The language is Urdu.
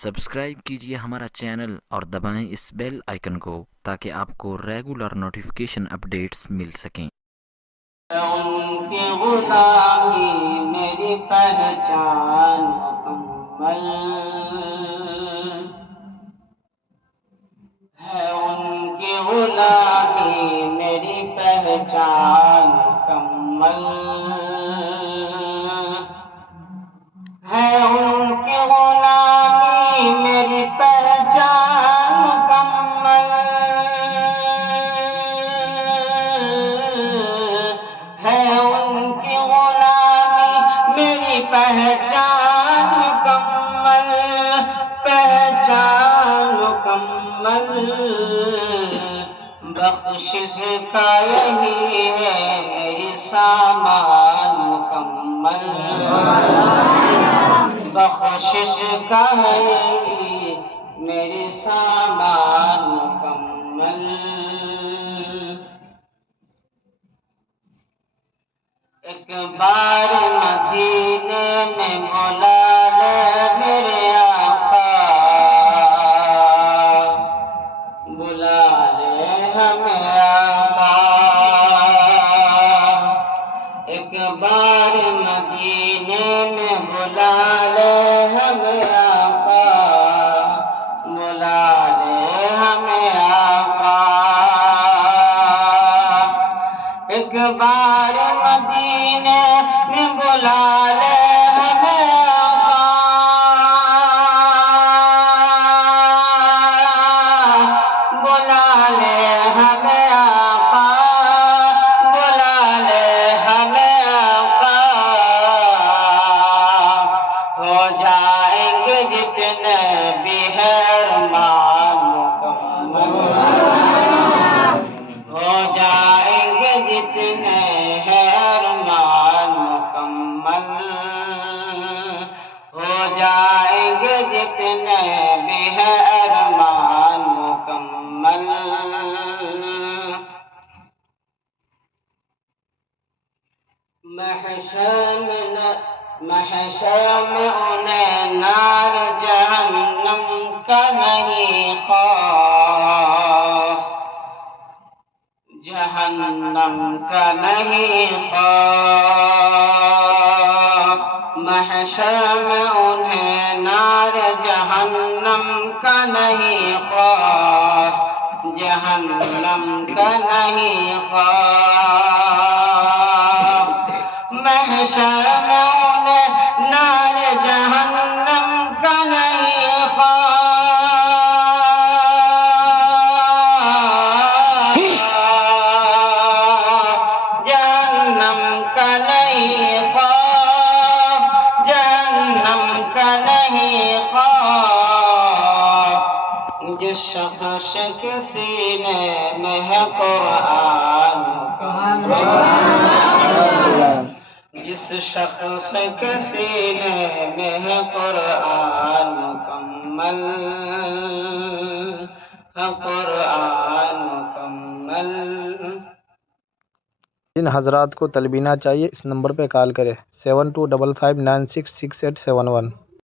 سبسکرائب کیجیے ہمارا چینل اور دبائیں اس بیل آئیکن کو تاکہ آپ کو ریگولر نوٹیفیکیشن اپڈیٹس مل سکیں۔ ان کی غلامی میری پہچان مکمل ہے، ان کی غلامی میری پہچان مکمل ہے، ان کی غلامی میری پہچان مکمل ہے، ان کی غلامی میری پہچان مکمل، پہچان مکمل، بخشش کا یہی ہے میری سامان مکمل، بخشش کا یہی میری سامان مکمل۔ ایک بار مدینے میں بلا لے میرے آقا، بلا لے ہمیں آقا، ایک بار مدینے میں بلا لے ہمیں آقا، بلا لے ہمیں آقا، ایک بار مدینے میں بلا لے ہمیں آقا، بلا لے ہمیں آقا، بلا لے ہمیں آقا، ہو جائیں گے جتنے بھی ارمان مکمل، ہو جائیں گے جتنے ارمان مکمل، ہو جائیں گے جتنے بھی ارمان مکمل۔ محشر میں انہیں نار جہنم کا نہیں خوف، جہنم کا نہیں خوف، محشر میں انہیں نار جہنم کا نہیں خوف، جہنم کا نہیں خوف، محشر میں انہیں نار جہنم کا نہیں خوف، جہنم کا نہیں خوف، جہنم کا نہیں خوف، جس شخص کے سینے میں ہے قرآن مکمل، جس شخص کے سینے میں ہے قرآن مکمل، قرآن مکمل۔ جن حضرات کو تلبینہ چاہیے اس نمبر پہ کال کریں 7255966871۔